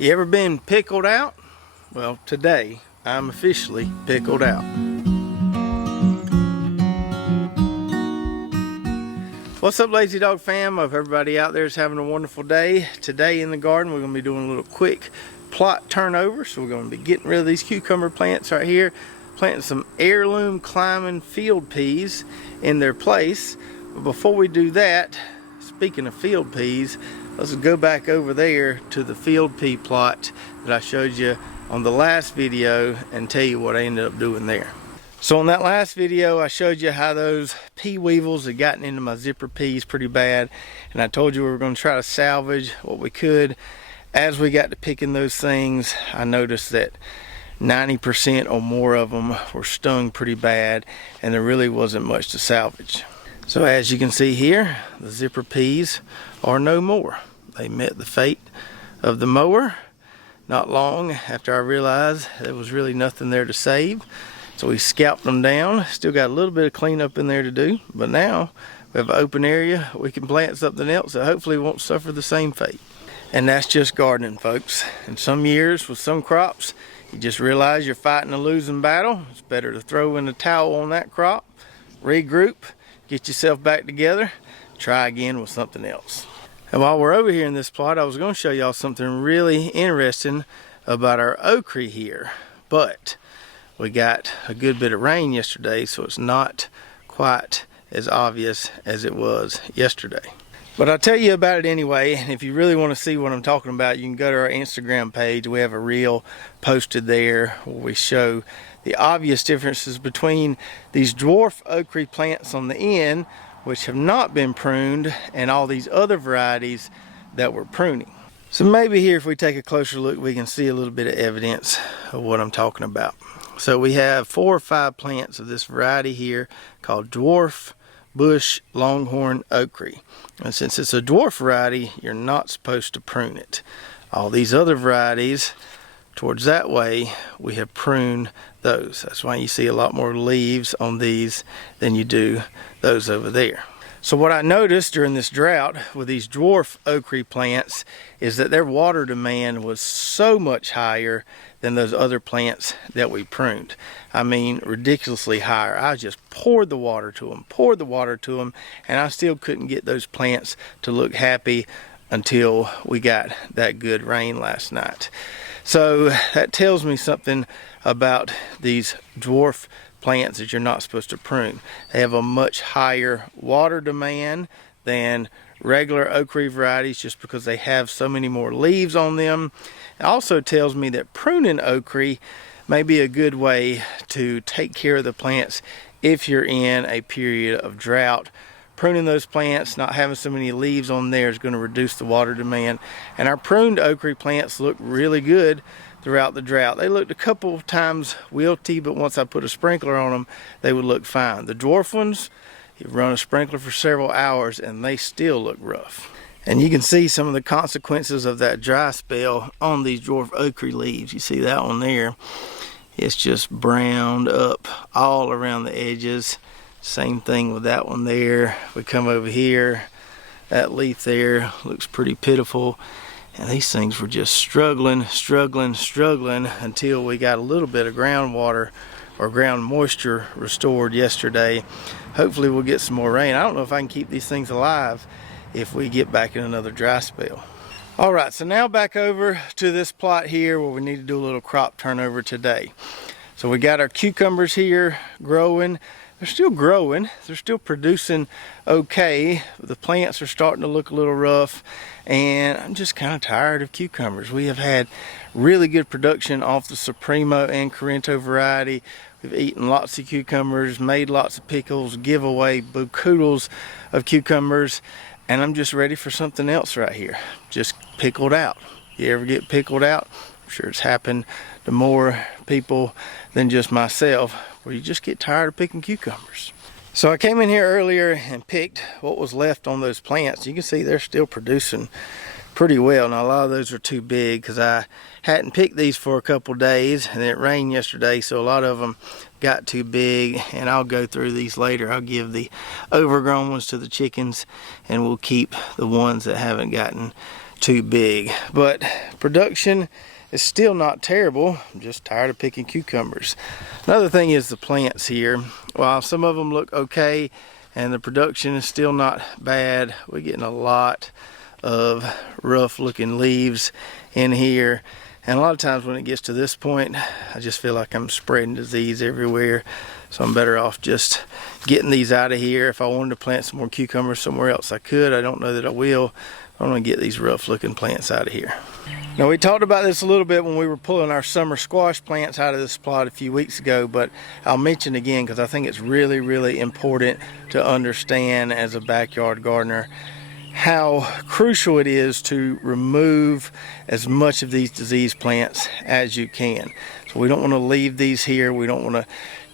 You ever been pickled out? Well, today I'm officially pickled out. What's up, Lazy Dog fam? I hope everybody out there is having a wonderful day. Today in the garden we're going to be doing a little quick plot turnover. So we're going to be getting rid of these cucumber plants right here, planting some heirloom climbing field peas in their place. But before we do that, speaking of field peas, let's go back over there to the field pea plot that I showed you on the last video and tell you what I ended up doing there. So in that last video I showed you how those pea weevils had gotten into my zipper peas pretty bad, and I told you we were going to try to salvage what we could. As we got to picking those things, I noticed that 90% or more of them were stung pretty bad, and there really wasn't much to salvage. So as you can see here, the zipper peas are no more. They met the fate of the mower not long after I realized there was really nothing there to save. So we scalped them down. Still got a little bit of cleanup in there to do, but now we have an open area. We can plant something else that hopefully won't suffer the same fate. And that's just gardening, folks. In some years with some crops, you just realize you're fighting a losing battle. It's better to throw in the towel on that crop, regroup, get yourself back together, try again with something else. And while we're over here in this plot, I was going to show y'all something really interesting about our okra here. But we got a good bit of rain yesterday, so it's not quite as obvious as it was yesterday. But I'll tell you about it anyway, and if you really want to see what I'm talking about, you can go to our Instagram page. We have a reel posted there where we show the obvious differences between these dwarf okra plants on the end, which have not been pruned, and all these other varieties that we're pruning. So maybe here, if we take a closer look, we can see a little bit of evidence of what I'm talking about. So we have 4 or 5 plants of this variety here called dwarf bush longhorn okra. And since it's a dwarf variety, you're not supposed to prune it. All these other varieties towards that way, we have pruned those. That's why you see a lot more leaves on these than you do those over there. So what I noticed during this drought with these dwarf okra plants is that their water demand was so much higher than those other plants that we pruned. I mean, ridiculously higher. I just poured the water to them, and I still couldn't get those plants to look happy until we got that good rain last night. So that tells me something about these dwarf plants that you're not supposed to prune. They have a much higher water demand than regular okra varieties just because they have so many more leaves on them. It also tells me that pruning okra may be a good way to take care of the plants if you're in a period of drought. Pruning those plants, not having so many leaves on there, is going to reduce the water demand. And our pruned okra plants look really good throughout the drought. They looked a couple of times wilty, but once I put a sprinkler on them, they would look fine. The dwarf ones, you run a sprinkler for several hours and they still look rough. And you can see some of the consequences of that dry spell on these dwarf okra leaves. You see that one there? It's just browned up all around the edges. Same thing with that one there. We come over here, that leaf there looks pretty pitiful. And these things were just struggling until we got a little bit of groundwater or ground moisture restored yesterday. Hopefully we'll get some more rain. I don't know if I can keep these things alive if we get back in another dry spell. All right, so now back over to this plot here where we need to do a little crop turnover today. So we got our cucumbers here growing. They're still growing, they're still producing okay. The plants are starting to look a little rough, and I'm just kind of tired of cucumbers. We have had really good production off the Supremo and Corrento variety. We've eaten lots of cucumbers, made lots of pickles, give away boodles of cucumbers, and I'm just ready for something else right here. Just pickled out. You ever get pickled out? I'm sure it's happened to more people than just myself, where you just get tired of picking cucumbers. So I came in here earlier and picked what was left on those plants. You can see they're still producing pretty well. Now a lot of those are too big because I hadn't picked these for a couple days, and it rained yesterday, so a lot of them got too big, and I'll go through these later. I'll give the overgrown ones to the chickens, and we'll keep the ones that haven't gotten too big. But production is still not terrible. I'm just tired of picking cucumbers. Another thing is the plants here. While some of them look okay and the production is still not bad, we're getting a lot of rough looking leaves in here. And a lot of times when it gets to this point, I just feel like I'm spreading disease everywhere. So I'm better off just getting these out of here. If I wanted to plant some more cucumbers somewhere else, I could. I don't know that I will. I'm gonna get these rough looking plants out of here. Now, we talked about this a little bit when we were pulling our summer squash plants out of this plot a few weeks ago, but I'll mention again because I think it's really, really important to understand as a backyard gardener how crucial it is to remove as much of these disease plants as you can. So we don't want to leave these here. We don't want to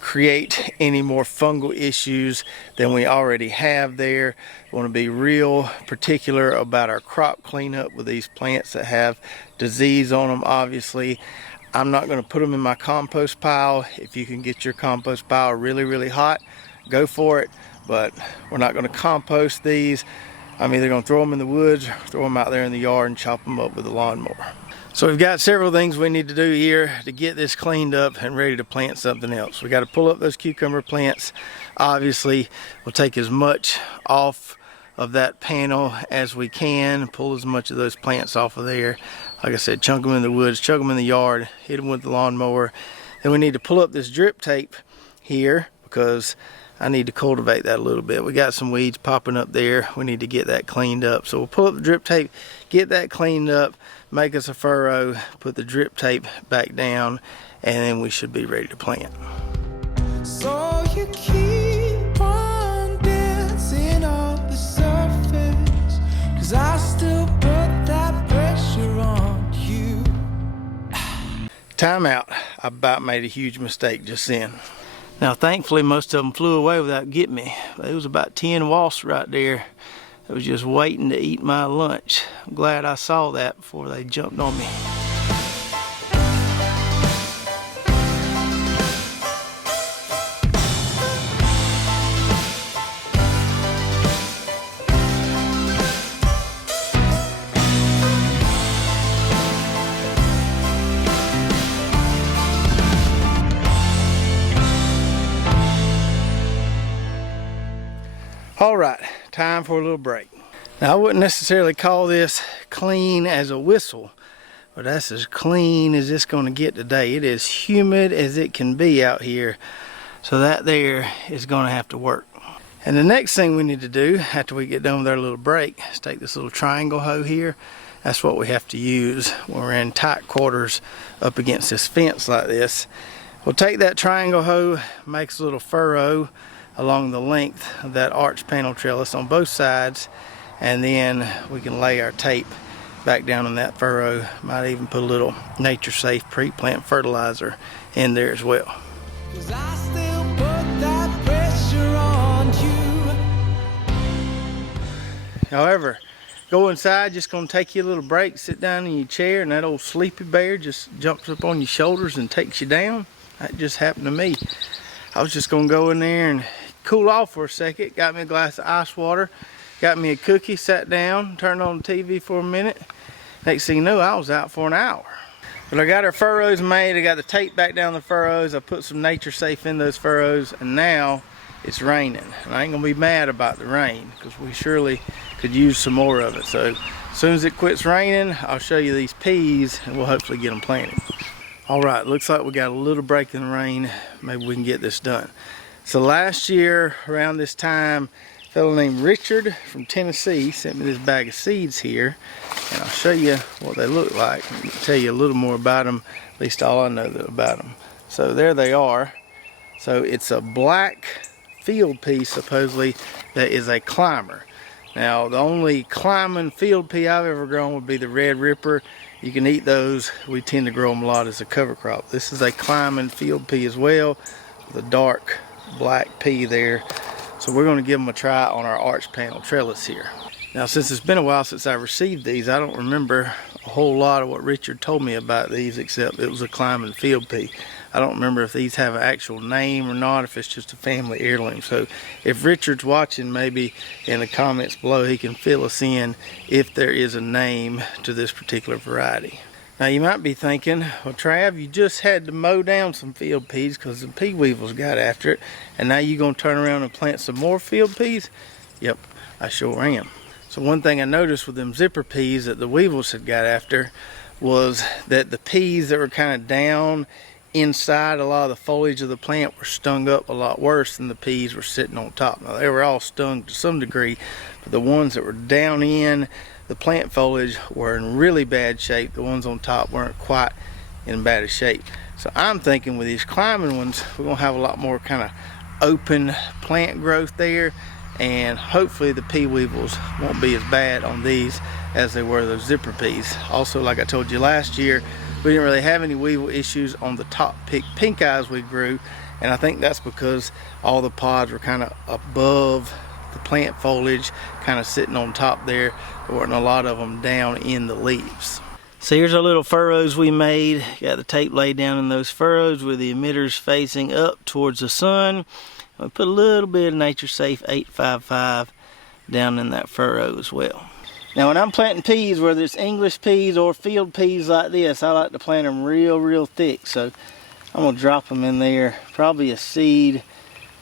create any more fungal issues than we already have there. We want to be real particular about our crop cleanup with these plants that have disease on them. Obviously, I'm not going to put them in my compost pile. If you can get your compost pile really, really hot, go for it. But we're not going to compost these. I'm either going to throw them in the woods or throw them out there in the yard and chop them up with a lawnmower. So we've got several things we need to do here to get this cleaned up and ready to plant something else. We got to pull up those cucumber plants. Obviously, we'll take as much off of that panel as we can, pull as much of those plants off of there. Like I said, chunk them in the woods, chunk them in the yard, hit them with the lawnmower. Then we need to pull up this drip tape here because I need to cultivate that a little bit. We got some weeds popping up there. We need to get that cleaned up. So we'll pull up the drip tape, get that cleaned up, make us a furrow, put the drip tape back down, and then we should be ready to plant. So you keep on dancing on the surface, 'cause I still put that pressure on you. Time out. I about made a huge mistake just then. Now, thankfully, most of them flew away without getting me. There was about 10 wasps right there that was just waiting to eat my lunch. I'm glad I saw that before they jumped on me. All right, time for a little break. Now, I wouldn't necessarily call this clean as a whistle, but that's as clean as it's going to get today. It is humid as it can be out here, so that there is going to have to work. And the next thing we need to do after we get done with our little break is take this little triangle hoe here. That's what we have to use when we're in tight quarters up against this fence like this. We'll take that triangle hoe, makes a little furrow along the length of that arch panel trellis on both sides, and then we can lay our tape back down in that furrow. Might even put a little nature safe pre-plant fertilizer in there as well. 'Cause I still put that pressure on you. However, go inside, just gonna take you a little break, sit down in your chair, and that old sleepy bear just jumps up on your shoulders and takes you down. That just happened to me. I was just gonna go in there and cool off for a second, got me a glass of ice water, got me a cookie, sat down, turned on the TV for a minute. Next thing you know, I was out for an hour. But I got our furrows made, I got the tape back down the furrows, I put some nature safe in those furrows, and now it's raining. And I ain't gonna be mad about the rain, because we surely could use some more of it. So as soon as it quits raining, I'll show you these peas, and we'll hopefully get them planted. All right, looks like we got a little break in the rain. Maybe we can get this done. So last year, around this time, a fellow named Richard from Tennessee sent me this bag of seeds here, and I'll show you what they look like. I'll tell you a little more about them, at least all I know about them. So there they are. So it's a black field pea, supposedly, that is a climber. Now, the only climbing field pea I've ever grown would be the Red Ripper. You can eat those. We tend to grow them a lot as a cover crop. This is a climbing field pea as well, with a dark black pea there. So we're going to give them a try on our arch panel trellis here. Now, since it's been a while since I received these, I don't remember a whole lot of what Richard told me about these, except it was a climbing field pea. I don't remember if these have an actual name or not, if it's just a family heirloom. So if Richard's watching, maybe in the comments below he can fill us in if there is a name to this particular variety. Now you might be thinking, well Trav, you just had to mow down some field peas because the pea weevils got after it, and now you're going to turn around and plant some more field peas? Yep, I sure am. So one thing I noticed with them zipper peas that the weevils had got after was that the peas that were kind of down inside a lot of the foliage of the plant were stung up a lot worse than the peas were sitting on top. Now they were all stung to some degree, but the ones that were down in the plant foliage were in really bad shape. The ones on top weren't quite in bad a shape. So I'm thinking with these climbing ones, we're gonna have a lot more kind of open plant growth there, and hopefully the pea weevils won't be as bad on these as they were those zipper peas. Also, like I told you last year, we didn't really have any weevil issues on the top pink eyes we grew, and I think that's because all the pods were kind of above the plant foliage, kind of sitting on top there. There weren't a lot of them down in the leaves. So here's our little furrows we made. Got the tape laid down in those furrows with the emitters facing up towards the sun. We put a little bit of Nature Safe 855 down in that furrow as well. Now when I'm planting peas, whether it's English peas or field peas like this, I like to plant them real thick. So I'm gonna drop them in there, probably a seed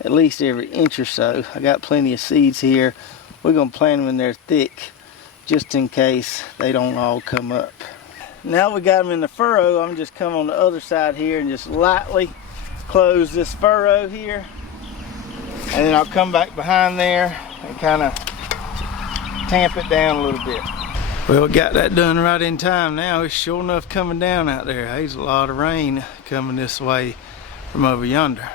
at least every inch or so. I got plenty of seeds here. We're gonna plant them in there thick just in case they don't all come up. Now we got them in the furrow, I'm just come on the other side here and just lightly close this furrow here. And then I'll come back behind there and kind of tamp it down a little bit. Well, we got that done right in time now. It's sure enough coming down out there. There's a lot of rain coming this way from over yonder.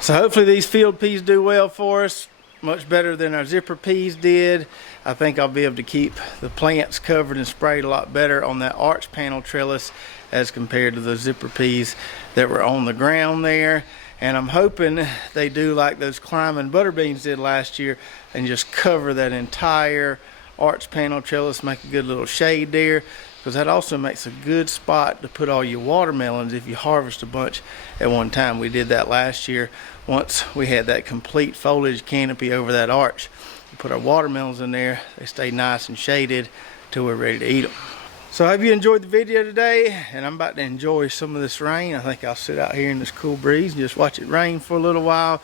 So hopefully these field peas do well for us, much better than our zipper peas did. I think I'll be able to keep the plants covered and sprayed a lot better on that arch panel trellis as compared to those zipper peas that were on the ground there. And I'm hoping they do like those climbing butter beans did last year and just cover that entire arch panel trellis, make a good little shade there, because that also makes a good spot to put all your watermelons if you harvest a bunch at one time. We did that last year. Once we had that complete foliage canopy over that arch, we put our watermelons in there. They stay nice and shaded till we're ready to eat them. So I hope you enjoyed the video today, and I'm about to enjoy some of this rain. I think I'll sit out here in this cool breeze and just watch it rain for a little while.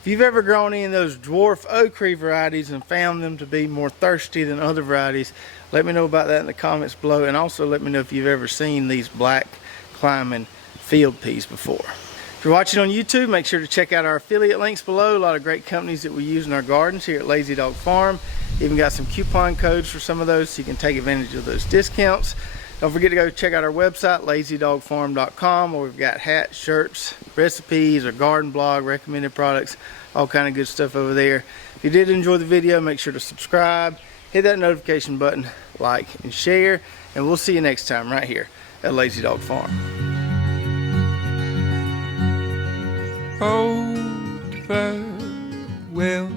If you've ever grown any of those dwarf okra varieties and found them to be more thirsty than other varieties, let me know about that in the comments below, and also let me know if you've ever seen these black climbing field peas before. If you're watching on YouTube, make sure to check out our affiliate links below. A lot of great companies that we use in our gardens here at Lazy Dog Farm. Even got some coupon codes for some of those so you can take advantage of those discounts. Don't forget to go check out our website, lazydogfarm.com, where we've got hats, shirts, recipes, our garden blog, recommended products, all kind of good stuff over there. If you did enjoy the video, make sure to subscribe, hit that notification button, like, and share, and we'll see you next time right here at Lazy Dog Farm. Oh, farewell.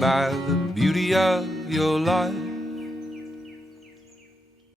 By the beauty of your life,